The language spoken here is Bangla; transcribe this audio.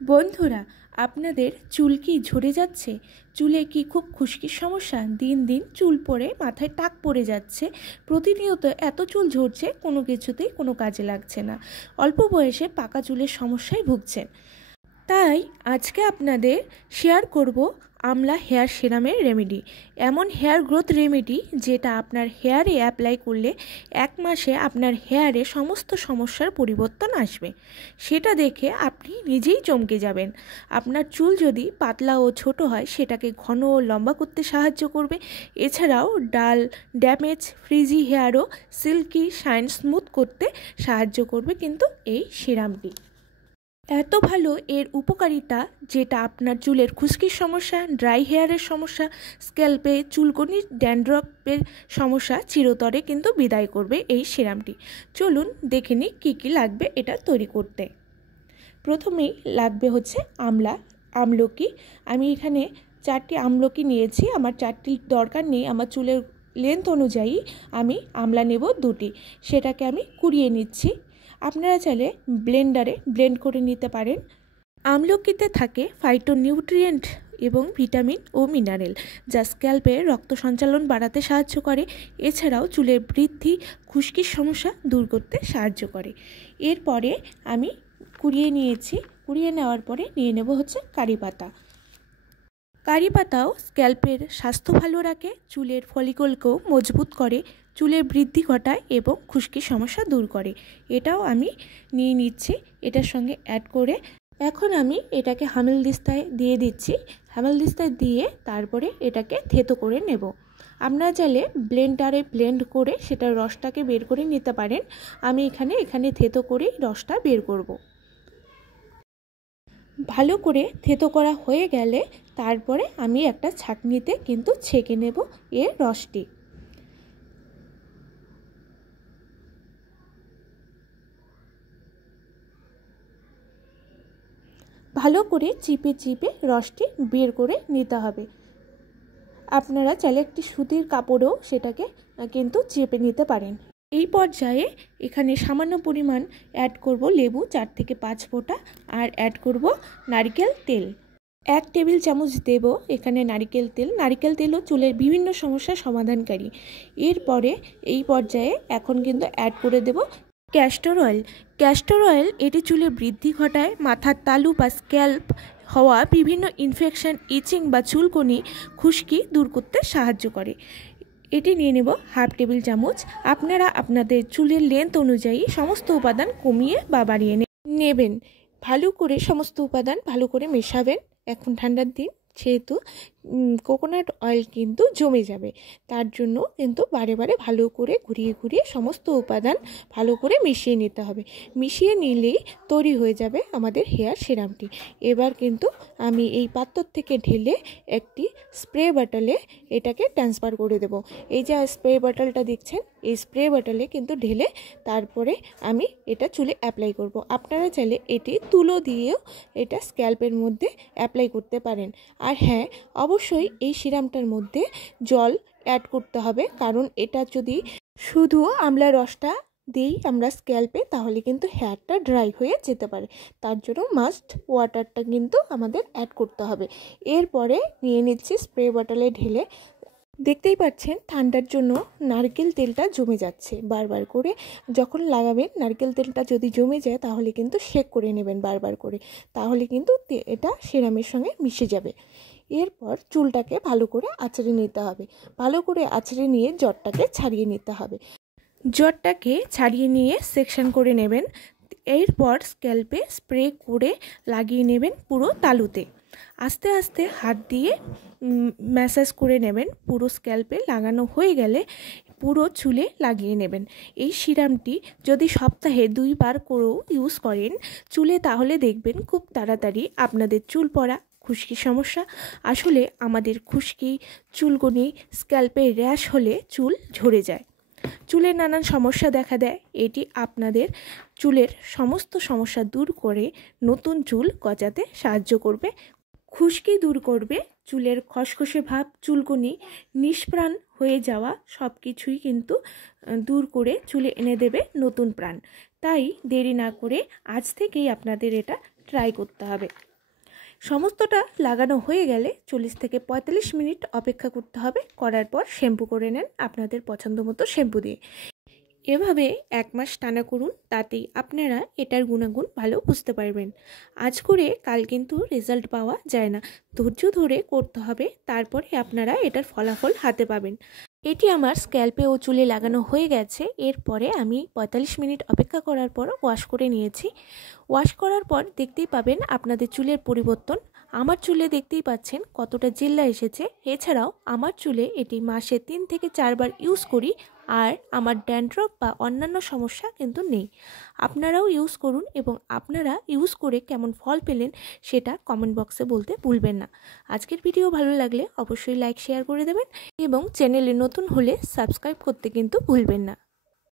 বন্ধুরা, আপনাদের চুল কি ঝরে যাচ্ছে? চুলে কি খুব খুশকির সমস্যা? দিন দিন চুল পড়ে মাথায় টাক পড়ে যাচ্ছে। প্রতিনিয়ত এত চুল ঝরছে, কোনো কিছুতেই কোনো কাজে লাগছে না। অল্প বয়সে পাকা চুলের সমস্যায় ভুগছেন। তাই আজকে আপনাদের শেয়ার করব আমলা হেয়ার সিরামের রেমেডি। এমন হেয়ার গ্রোথ রেমেডি যেটা আপনার হেয়ারে অ্যাপ্লাই করলে 1 মাসে আপনার হেয়ারে সমস্ত সমস্যার পরিবর্তন আসবে। সেটা দেখে আপনি নিজেই চমকে যাবেন। আপনার চুল যদি পাতলা ও ছোট হয় সেটাকে ঘন ও লম্বা করতে সাহায্য করবে। এছাড়াও ডাল, ড্যামেজ, ফ্রিজি হেয়ারও সিল্কি শাইন স্মুথ করতে সাহায্য করবে কিন্তু এই সিরামটি। এত ভালো এর উপকারিতা যেটা আপনার চুলের খুশকির সমস্যা, ড্রাই হেয়ারের সমস্যা, স্ক্যাল্পে চুলকনি, ড্যান্ড্রফের সমস্যা চিরতরে কিন্তু বিদায় করবে এই সিরামটি। চলুন দেখে নিই কী কী লাগবে এটা তৈরি করতে। প্রথমেই লাগবে হচ্ছে আমলকি। আমি এখানে 4টি আমলকি নিয়েছি। আমার 4টির দরকার নেই, আমার চুলের লেন্থ অনুযায়ী আমি আমলা নেব 2টি। সেটাকে আমি কুড়িয়ে নিচ্ছি। আপনারা চাইলে ব্লেন্ডারে ব্লেন্ড করে নিতে পারেন। আমলকিতে থাকে ফাইটোনিউট্রিয়েন্ট এবং ভিটামিন ও মিনারেল, যা স্ক্যাল্পের রক্ত সঞ্চালন বাড়াতে সাহায্য করে। এছাড়াও চুলের বৃদ্ধি, খুশকির সমস্যা দূর করতে সাহায্য করে। এরপরে আমি কুড়িয়ে নিয়েছি। কুড়িয়ে নেওয়ার পরে নিয়ে নেব হচ্ছে কারি পাতা। কারি পাতাও স্ক্যাল্পের স্বাস্থ্য ভালো রাখে, চুলের ফলিকলকেও মজবুত করে, চুলের বৃদ্ধি ঘটায় এবং খুশকির সমস্যা দূর করে। এটাও আমি নিয়ে নিচ্ছি এটার সঙ্গে অ্যাড করে। এখন আমি এটাকে হামেলদিস্তায় দিয়ে দিচ্ছি। হামেলদিস্তায় দিয়ে তারপরে এটাকে থেতো করে নেব। আপনারা চাইলে ব্লেন্ডারে ব্লেন্ড করে সেটার রসটাকে বের করে নিতে পারেন। আমি এখানে থেতো করেই রসটা বের করব। ভালো করে থেতো করা হয়ে গেলে তারপরে আমি একটা ছাঁকনিতে কিন্তু ছেঁকে নেব এর রসটি। ভালো করে চিপে চিপে রসটি বের করে নিতে হবে। আপনারা চাইলে একটি সুতির কাপড়েও সেটাকে কিন্তু চেপে নিতে পারেন। এই পর্যায়ে এখানে সামান্য পরিমাণ অ্যাড করব লেবু 4 থেকে 5 ফোঁটা, আর অ্যাড করব নারকেল তেল। 1 টেবিল চামচ দেব এখানে নারকেল তেল। নারকেল তেলও চুলের বিভিন্ন সমস্যার সমাধানকারী। এরপরে এই পর্যায়ে এখন কিন্তু অ্যাড করে দেব ক্যাস্টর অয়েল। ক্যাস্টর অয়েল এটি চুলের বৃদ্ধি ঘটায়, মাথার তালু বা স্ক্যাল্প হওয়া বিভিন্ন ইনফেকশন, ইচিং বা চুলকনি, খুশকি দূর করতে সাহায্য করে। এটি নিয়ে নেব 1/2 টেবিল চামচ। আপনারা আপনাদের চুলের লেন্থ অনুযায়ী সমস্ত উপাদান কমিয়ে বা বাড়িয়ে নেবেন। ভালো করে সমস্ত উপাদান ভালো করে মেশাবেন। এখন ঠান্ডার দিন, সেহেতু কোকোনাট অয়েল কিন্তু জমে যাবে, তার জন্য কিন্তু বারে বারে ভালো করে ঘুরিয়ে ঘুরিয়ে সমস্ত উপাদান ভালো করে মিশিয়ে নিতে হবে। মিশিয়ে নিলেই তৈরি হয়ে যাবে আমাদের হেয়ার সিরামটি। এবার কিন্তু আমি এই পাত্র থেকে ঢেলে একটি স্প্রে বটলে এটাকে ট্রান্সফার করে দেব। এই যে স্প্রে বটলটা দেখছেন, এই স্প্রে বটলে কিন্তু ঢেলে তারপরে আমি এটা চুলে অ্যাপ্লাই করব। আপনারা চাইলে এটি তুলো দিয়েও এটা স্ক্যাল্পের মধ্যে অ্যাপ্লাই করতে পারেন। আর হ্যাঁ, অবশ্যই এই সিরামটার মধ্যে জল অ্যাড করতে হবে, কারণ এটা যদি শুধু আমলা রসটা দিই আমরা স্ক্যাল্পে তাহলে কিন্তু হেয়ারটা ড্রাই হয়ে যেতে পারে। তার জন্য মাস্ট ওয়াটারটা কিন্তু আমাদের অ্যাড করতে হবে। এরপরে নিয়ে নিচ্ছি স্প্রে বটলে ঢেলে। দেখতেই পাচ্ছেন ঠান্ডার জন্য নারকেল তেলটা জমে যাচ্ছে। বারবার করে যখন লাগাবেন নারকেল তেলটা যদি জমে যায় তাহলে কিন্তু শেক করে নেবেন বারবার করে, তাহলে কিন্তু এটা সিরামের সঙ্গে মিশে যাবে। এরপর চুলটাকে ভালো করে আঁচড়ে নিতে হবে। ভালো করে আঁচড়ে নিয়ে জটটাকে ছাড়িয়ে নিতে হবে। জটটাকে ছাড়িয়ে নিয়ে সেকশন করে নেবেন। এরপর স্ক্যাল্পে স্প্রে করে লাগিয়ে নেবেন পুরো তালুতে। আস্তে আস্তে হাত দিয়ে ম্যাসাজ করে নেবেন। পুরো স্ক্যাল্পে লাগানো হয়ে গেলে পুরো চুলে লাগিয়ে নেবেন। এই সিরামটি যদি সপ্তাহে 2 বার করেও ইউজ করেন চুলে, তাহলে দেখবেন খুব তাড়াতাড়ি আপনাদের চুল পড়া, খুশকির সমস্যা, আসলে আমাদের খুশকি, চুলকনি, স্ক্যাল্পে র্যাশ হলে চুল ঝরে যায়, চুলে নানান সমস্যা দেখা দেয়। এটি আপনাদের চুলের সমস্ত সমস্যা দূর করে নতুন চুল গজাতে সাহায্য করবে, খুশকি দূর করবে, চুলের খসখসে ভাব, চুলকনি, নিষ্প্রাণ হয়ে যাওয়া সব কিছুই কিন্তু দূর করে চুলে এনে দেবে নতুন প্রাণ। তাই দেরি না করে আজ থেকেই আপনাদের এটা ট্রাই করতে হবে। সমস্তটা লাগানো হয়ে গেলে 40 থেকে 45 মিনিট অপেক্ষা করতে হবে। করার পর শ্যাম্পু করে নেন আপনাদের পছন্দ মতো শ্যাম্পু দিয়ে। এভাবে 1 মাস টানা করুন, তাতেই আপনারা এটার গুণাগুণ ভালো বুঝতে পারবেন। আজ করে কাল কিন্তু রেজাল্ট পাওয়া যায় না, ধৈর্য ধরে করতে হবে, তারপরে আপনারা এটার ফলাফল হাতে পাবেন। এটি আমার স্ক্যাল্পে ও চুলে লাগানো হয়ে গেছে। এরপরে আমি 45 মিনিট অপেক্ষা করার পর ওয়াশ করে নিয়েছি। ওয়াশ করার পর দেখতেই পাবেন আপনাদের চুলের পরিবর্তন। আমার চুলে দেখতেই পাচ্ছেন কতটা জেল্লা এসেছে। এছাড়াও আমার চুলে এটি মাসে 3 থেকে 4 বার ইউজ করি, আর আমার ড্যান্ড্রফ বা অন্যান্য সমস্যা কিন্তু নেই। আপনারাও ইউজ করুন এবং আপনারা ইউজ করে কেমন ফল পেলেন সেটা কমেন্ট বক্সে বলতে ভুলবেন না। আজকের ভিডিও ভালো লাগলে অবশ্যই লাইক শেয়ার করে দেবেন এবং চ্যানেলে নতুন হলে সাবস্ক্রাইব করতে কিন্তু ভুলবেন না।